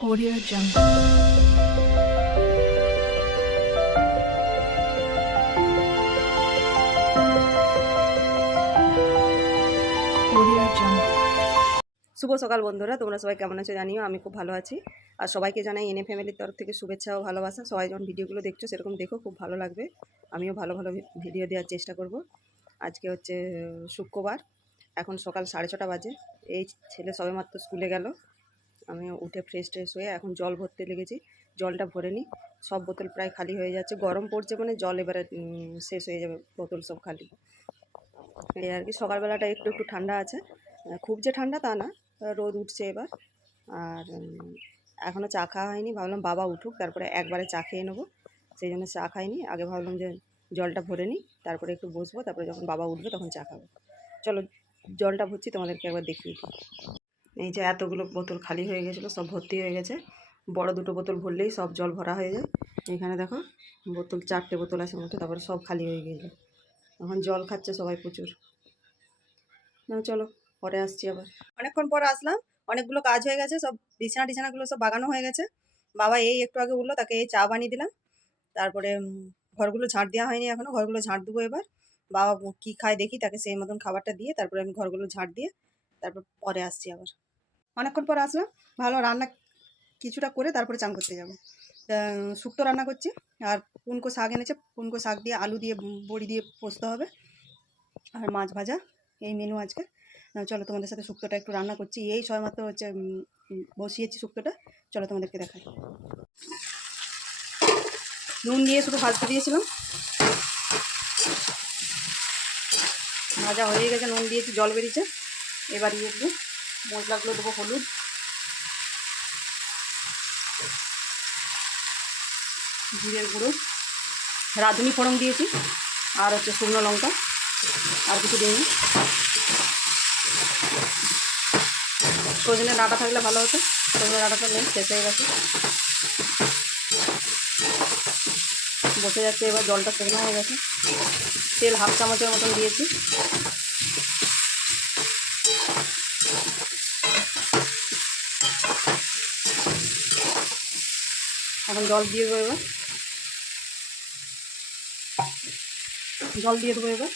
Audio Jungle. শুভ সকাল বন্ধুরা, তোমরা সবাই কেমন আছো জানিও, আমি খুব ভালো আছি। আর সবাইকে জানাই এনএ ফ্যামিলির তরফ থেকে শুভেচ্ছা ও ভালোবাসা। সবাই যখন ভিডিওগুলো দেখছ, সেরকম দেখো, খুব ভালো লাগবে। আমিও ভালো ভালো ভিডিও দেওয়ার চেষ্টা করব। আজকে হচ্ছে, শুক্রবার। এখন সকাল সাড়ে ছটা বাজে। এই ছেলে সবেমাত্র স্কুলে গেল। আমি উঠে ফ্রেশ ট্রেশ হয়ে এখন জল ভরতে লেগেছি, জলটা ভরে নিই। সব বোতল প্রায় খালি হয়ে যাচ্ছে, গরম পড়ছে মানে জল এবারে শেষ হয়ে যাবে বোতল সব খালি। এই আর কি, সকালবেলাটা একটু একটু ঠান্ডা আছে। খুব যে ঠান্ডা তা না, রোদ উঠছে এবার। আর এখনও চা খাওয়া হয়নি, ভাবলাম বাবা উঠুক, তারপরে একবারে চা খেয়ে নেব। সেই জন্য চা খাইনি, আগে ভাবলাম যে জলটা ভরে নিই, তারপরে একটু বসবো, তারপরে যখন বাবা উঠবে তখন চা খাব। চলো জলটা ভরছি, তোমাদেরকে একবার দেখিয়ে। এই যে এতগুলো বোতল খালি হয়ে গেছিল, সব ভর্তি হয়ে গেছে। বড় দুটো বোতল ভরলেই সব জল ভরা হয়ে যায়। এখানে দেখো, বোতল, চারটে বোতল আছে মধ্যে, তারপরে সব খালি হয়ে গেছে এখন জল খাচ্ছে সবাই প্রচুর। না চলো, পরে আসছি আবার। অনেকক্ষণ পর আসলাম, অনেকগুলো কাজ হয়ে গেছে, সব বিছানা টিছানাগুলো সব বাগানো হয়ে গেছে। বাবা এই একটু আগে উঠল, তাকে এই চা বানিয়ে দিলাম। তারপরে ঘরগুলো ঝাঁট দেওয়া হয়নি এখনও ঘরগুলো ঝাঁট দেবো এবার। বাবা কি খায় দেখি, তাকে সেই মতন খাবারটা দিয়ে, তারপরে আমি ঘরগুলো ঝাঁট দিয়ে, তারপর পরে আসছি আবার। অনেকক্ষণ পর আসলাম, ভালো রান্না কিছুটা করে তারপরে চান করতে যাব। শুক্তো রান্না করছি, আর পুনকো শাক এনেছে, পুনকো শাক দিয়ে আলু দিয়ে বড়ি দিয়ে পোস্ত হবে, আর মাছ ভাজা, এই মেনু আজকে। চলো তোমাদের সাথে শুক্তোটা একটু রান্না করছি, এই সবেমাত্র হচ্ছে বসিয়েছি শুক্তোটা, চলো তোমাদেরকে দেখাই। নুন দিয়ে শুধু ভাজতে দিয়েছিলাম। ভাজা হয়ে গেছে, নুন দিয়েছি, জল বেরিয়েছে, এবার দেবো। মশলাগুলো দেবো হলুদ। জিরের গুঁড়ো। রাঁধুনি ফোড়ন দিয়েছি। আর হচ্ছে শুকনো লঙ্কা। আর কিছু দিইনি। সজনে ডাঁটা থাকলে ভালো হতো। সজনে ডাঁটাটা নেই, শেষ হয়ে গেছে। বসে যাচ্ছে, এবার জলটা শুকনো হয়ে গেছে। তেল হাফ চামচের মতন দিয়েছি। এখন জল দিয়ে দেবো এবার। জল দিয়ে দেবো এবার।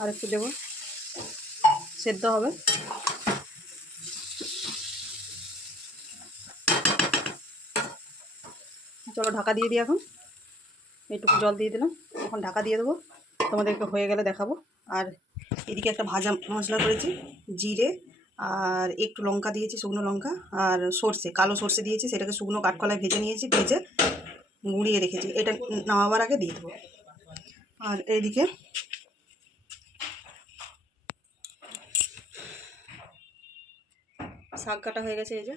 আর একটু দেবো। সেদ্ধ হবে। চলো ঢাকা দিয়ে দিই এখন। এইটুকু জল দিয়ে দিলাম। এখন ঢাকা দিয়ে দেবো। তোমাদেরকে হয়ে গেলে দেখাবো। আর এদিকে একটা ভাজা মশলা করেছি, জিরে আর একটু লঙ্কা দিয়েছি, শুকনো লঙ্কা আর সর্ষে, কালো সর্ষে দিয়েছি, সেটাকে শুকনো কাঠকলায় ভেজে নিয়েছি, ভেজে গুঁড়িয়ে রেখেছি। এটা নামাবার আগে দিয়ে দেবো। আর এইদিকে শাক কাটা হয়ে গেছে, এই যে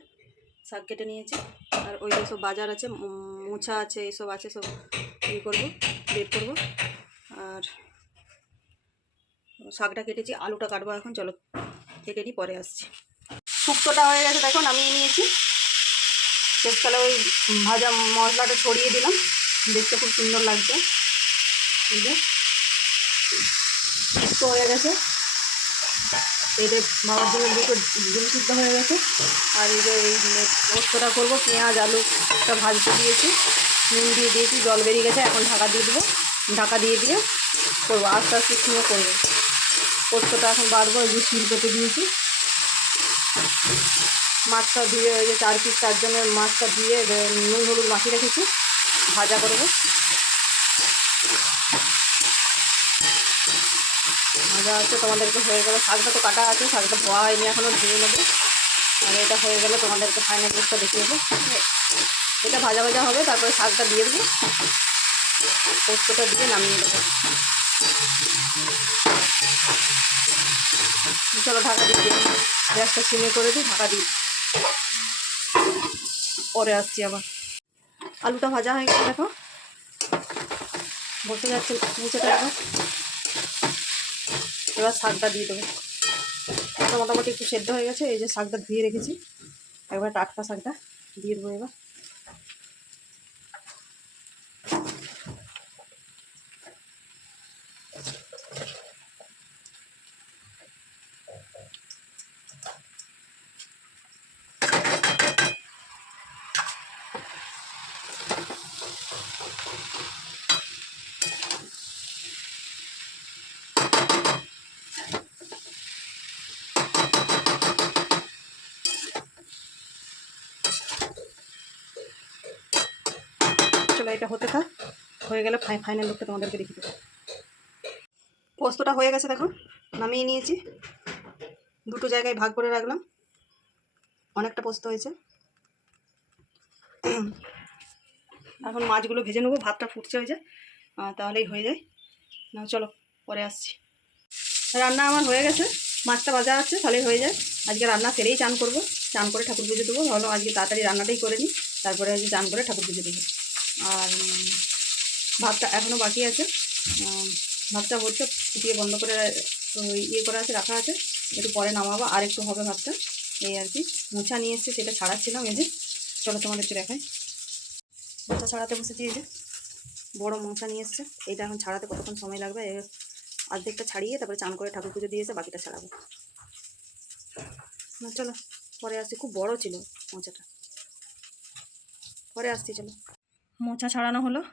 শাক কেটে নিয়েছি। আর ওই যে সব বাজার আছে মোছা আছে, এসব আছে, সব ইয়ে করব, বের করব। শাকটা কেটেছি, আলুটা কাটবো এখন, চলো কেটে নিই পরে আসছি। শুক্তোটা হয়ে গেছে, দেখো নামিয়ে নিয়েছি। শেষকালে ওই ভাজা মশলাটা ছড়িয়ে দিলাম, দেখতে খুব সুন্দর লাগছে। শুক্তো হয়ে গেছে। এদের বাবার জন্য দুটো ডিম সিদ্ধ হয়ে গেছে। আর এই যে এই পোস্তটা করব, পেঁয়াজ, আলুটা ভাজতে দিয়েছি। নুন দিয়ে দিয়েছি, জল বেরিয়ে গেছে, এখন ঢাকা দিয়ে দেবো। ঢাকা দিয়ে দিয়ে করব, আস্তে আস্তে শুনে করব। পোস্তটা এখন বাড়বো এই যে শিল পেতে দিয়েছি। মাছটা ধুয়ে ওই যে চার পিস চারজনের মাছটা ধুয়ে নুন, হলুদ মাখিয়ে রেখেছি। ভাজা করব ভাজা আছে, তোমাদেরকে হয়ে গেলে। শাকটা তো কাটা আছে, শাকটা ধোয়া হয়নি এখনও ধুয়ে নেব। আর এটা হয়ে গেলে তোমাদেরকে ফাইনাল লুকটা দেখিয়ে দেবো। এটা ভাজা ভাজা হবে, তারপরে শাকটা দিয়ে দেবো। পোস্তটা দিয়ে নামিয়ে দেবো চলো ঢাকা দিয়ে গ্যাসটা সিমে করে দিই, ঢাকা দিই। পরে আসছি আবার। আলুটা ভাজা হয়ে গেছে, দেখো। বসে যাচ্ছে নিচেটা দেখো এবার শাকটা দিয়ে দেবো। মোটামুটি একটু সেদ্ধ হয়ে গেছে, এই যে শাকটা ধুয়ে রেখেছি। একবার টাটকা শাকটা দিয়ে দেবো এবার। এটা হতে থাক। হয়ে গেলে ফাইনাল লুকটা তোমাদেরকে দেখিয়ে দেবো। পোস্তটা হয়ে গেছে দেখো, নামিয়ে নিয়েছি। দুটো জায়গায় ভাগ করে রাখলাম। অনেকটা পোস্ত হয়েছে। এখন মাছগুলো ভেজে নেব, ভাতটা ফুটছে হয়েছে তাহলেই হয়ে যায়। না, চলো, পরে আসছি। রান্না আমার হয়ে গেছে। মাছটা ভাজা আছে, তাহলেই হয়ে যায়। আজকে রান্না সেরেই চান করব। চান করে ঠাকুর পুজো দেবো। ভালো আজকে তাড়াতাড়ি রান্নাটাই করে নিই। তারপরে আজকে চান করে ঠাকুর পুজো দেবো। আর ভাতটা এখনও বাকি আছে। ভাতটা হচ্ছে ফুটিয়ে বন্ধ করে ইয়ে করা আছে, রাখা আছে। একটু পরে নামাবো, আর একটু হবে ভাতটা। এই আর কি। মোছা নিয়ে এসছে, সেটা ছাড়াচ্ছিলাম এই যে। চলো তোমাদেরকে দেখাই। মোছা ছাড়াতে বসেছি এই যে। বড় মোছা নিয়ে এসছে। এইটা এখন ছাড়াতে কতক্ষণ সময় লাগবে? অর্ধেকটা ছাড়িয়ে তারপরে চান করে ঠাকুর পুজো দিয়েছে বাকিটা ছাড়াবো। না, চলো। পরে আসছি। খুব বড় ছিল মোচাটা পরে আসছি, চলো। মোচা ছাড়ানো হলো।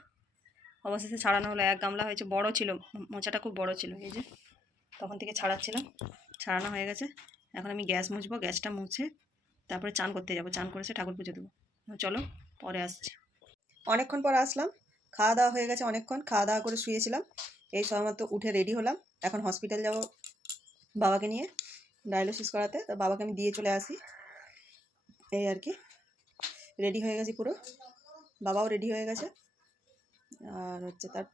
অবশেষে ছাড়ানো হলো, এক গামলা হয়েছে, বড় ছিল। মোচাটা খুব বড় ছিল। এই যে, তখন থেকে ছাড়াচ্ছিলাম। ছাড়ানো হয়ে গেছে। এখন আমি গ্যাস মুছবো, গ্যাসটা মুছে তারপরে চান করতে যাব। চান করে এসে ঠাকুর পুজো দেবো। চলো, পরে আসছি। অনেকক্ষণ পর আসলাম। খাওয়া দাওয়া হয়ে গেছে অনেকক্ষণ। খাওয়া দাওয়া করে শুয়েছিলাম। এই সময় মতো উঠে রেডি হলাম। এখন হসপিটাল যাব বাবাকে নিয়ে ডায়ালিসিস করাতে। তো বাবাকে আমি দিয়ে চলে আসি। এই আর কি। রেডি হয়ে গেছি পুরো। বাবাও রেডি হয়ে গেছে। আর হচ্ছে তার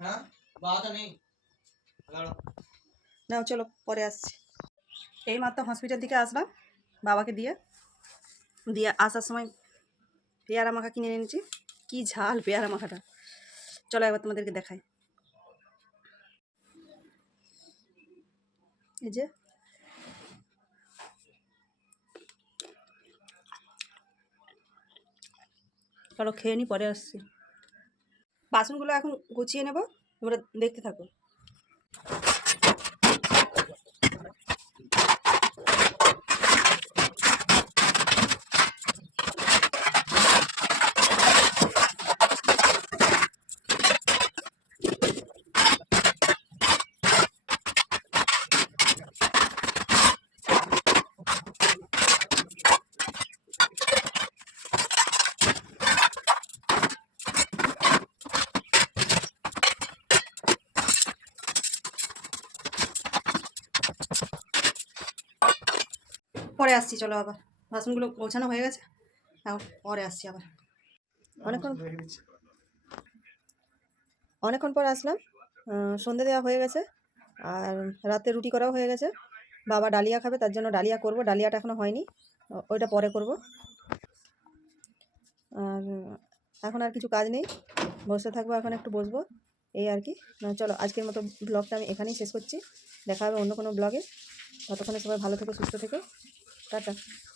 না চলো পরে আসছি। এই মাত্র হসপিটাল থেকে আসলাম বাবাকে দিয়ে। দিয়ে আসার সময় পেয়ারা মাখা কিনে এনেছি। কি ঝাল পেয়ারা মাখাটা। চলো একবার তোমাদেরকে দেখাই। এই যে চলো খেয়ে নি পরে আসছি। বাসনগুলো এখন গুছিয়ে নেব তোমরা দেখতে থাকো। পরে আসছি চলো আবার। বাসনগুলো গোছানো হয়ে গেছে এখন পরে আসছি আবার। অনেকক্ষণ অনেকক্ষণ পর আসলাম সন্ধে দেওয়া হয়ে গেছে আর রাতে রুটি করাও হয়ে গেছে। বাবা ডালিয়া খাবে তার জন্য ডালিয়া করব ডালিয়াটা এখনও হয়নি ওইটা পরে করব। আর এখন আর কিছু কাজ নেই বসে থাকব এখন একটু বসবো এই আর কি। চলো আজকের মতো ব্লগটা আমি এখানেই শেষ করছি দেখা হবে অন্য কোনো ব্লগে। ততক্ষণে সবাই ভালো থেকো সুস্থ থেকো। 拜拜。